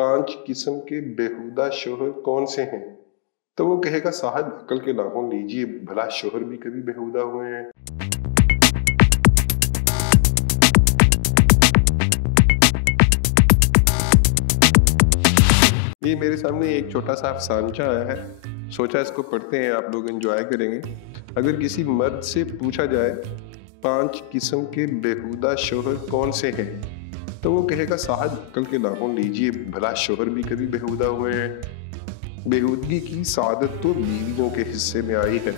5 किस्म के बेहुदा शोहर कौन से हैं? तो वो कहेगा साहब अक्ल के नाखून लीजिए, भला शोहर भी कभी बेहुदा हुए हैं? ये मेरे सामने एक छोटा सा अफसानचा आया है, सोचा इसको पढ़ते हैं, आप लोग एंजॉय करेंगे। अगर किसी मर्द से पूछा जाए 5 किस्म के बेहुदा शोहर कौन से हैं, तो वो कहेगा साहब अक्ल के नाखून लीजिए, भला शोहर भी कभी बेहुदा हुए हैं? बेहुदगी की सादत तो बीवियों के हिस्से में आई है।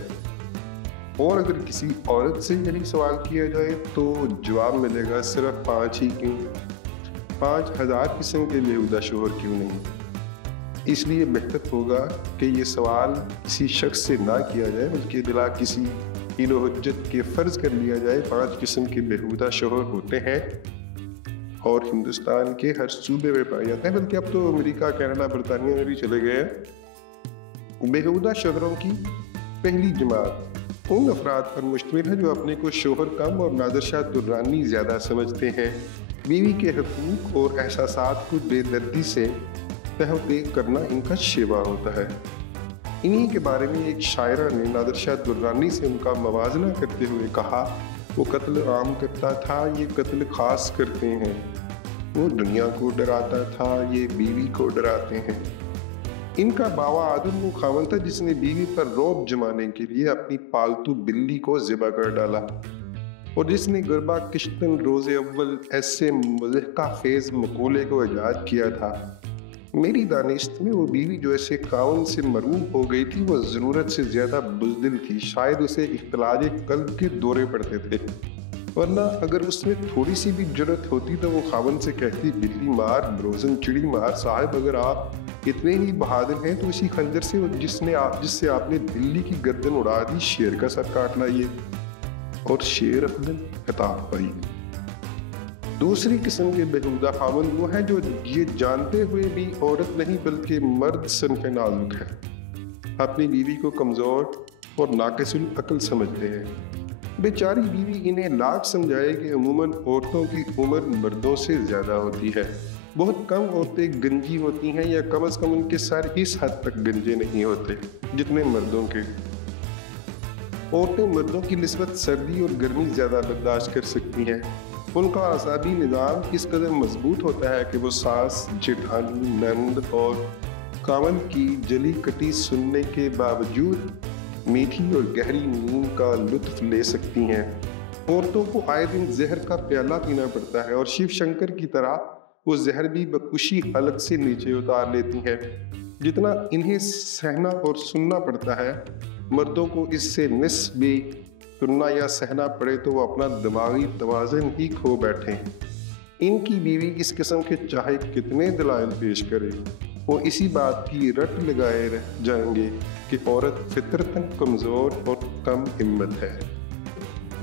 और अगर किसी औरत से यही सवाल किया जाए तो जवाब मिलेगा सिर्फ 5 ही क्यों, 5000 किस्म के बेहुदा शोहर क्यों नहीं। इसलिए बेहतर होगा कि ये सवाल किसी शख्स से ना किया जाए, बल्कि बिला किसी इल्म हुज्जत के फ़र्ज़ कर लिया जाए 5 किस्म के बेहुदा शोहर होते हैं और हिंदुस्तान के हर सूबे में पाए जाते हैं, बल्कि अब तो अमेरिका, कनाडा, बरतानिया में भी चले गए हैं। बेहुदा शोहरों की पहली जमात उन अफराद पर मुश्तमिल है जो अपने को शोहर कम और नादरशाह दुर्रानी ज़्यादा समझते हैं। बीवी के हकूक़ और एहसासात को बेदर्दी से तहक़ीक़ करना इनका शेवा होता है। इन्हीं के बारे में एक शायरा ने नादरशाह दुर्रानी से उनका मवाजना करते हुए कहा, वो कत्ल आम करता था, ये कत्ल खास करते हैं। वो दुनिया को डराता था, ये बीवी को डराते हैं। इनका बावा आदम वो खावन था जिसने बीवी पर रौब जमाने के लिए अपनी पालतू बिल्ली को ज़िबा कर डाला, और जिसने गुरबा किश्तन रोज़े अव्वल ऐसे मुज़हका फेज़ मक़ूले को ईजाद किया था। मेरी दानिश्त में वो बीवी जो ऐसे खावन से मरूब हो गई थी, वो ज़रूरत से ज़्यादा बुज़दिल थी। शायद उसे इख्तिलाज क़ल्ब के दौरे पड़ते थे, वरना अगर उसमें थोड़ी सी भी जुर्रत होती तो वो खावन से कहती, बिल्ली मार, रोज़न चिड़ी मार। साहब अगर आप इतने ही बहादुर हैं तो इसी खंजर से जिससे आपने बिल्ली की गर्दन उड़ा दी, शेर का सर काट लाइए। और शेर अपने खिताब पाई। दूसरी किस्म के बेहुदा खावन वो है जो ये जानते हुए भी औरत नहीं बल्कि मर्द सनफ़े नाजुक है, अपनी बीवी को कमज़ोर और नाक़िसुल अक्ल समझते हैं। बेचारी बीवी इन्हें लाख समझाए कि अमूमन औरतों की उम्र मर्दों से ज़्यादा होती है। बहुत कम औरतें गंजी होती हैं, या कम अज़ कम उनके सर इस हद तक गंजे नहीं होते जितने मर्दों के। औरतें मर्दों की निस्बत सर्दी और गर्मी ज़्यादा बर्दाश्त कर सकती हैं। उनका आसाबी निज़ाम इस कदर मजबूत होता है कि वो सास, जेठानी, नंद और खावन की जली कटी सुनने के बावजूद मीठी और गहरी नींद का लुत्फ़ ले सकती हैं। औरतों को आए दिन जहर का प्याला पीना पड़ता है, और शिव शंकर की तरह वो जहर भी बखुशी हलक से नीचे उतार लेती हैं। जितना इन्हें सहना और सुनना पड़ता है, मर्दों को इससे निस्फ भी सुनना या सहना पड़े तो वो अपना दिमागी तवाज़ुन ही खो बैठे। इनकी बीवी इस किस्म के चाहे कितने दलाइल पेश करे, वो इसी बात की रट लगाए रह जाएंगे कि औरत फितरतन कमज़ोर और कम हिम्मत है।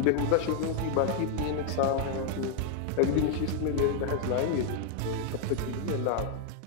बेहुदा शोहरों की बाकी 3 अक़साम हैं, तो अगली नशिस्त में मेरे बहस लाएंगे। तब तक के लिए अल्लाह हाफ़िज़।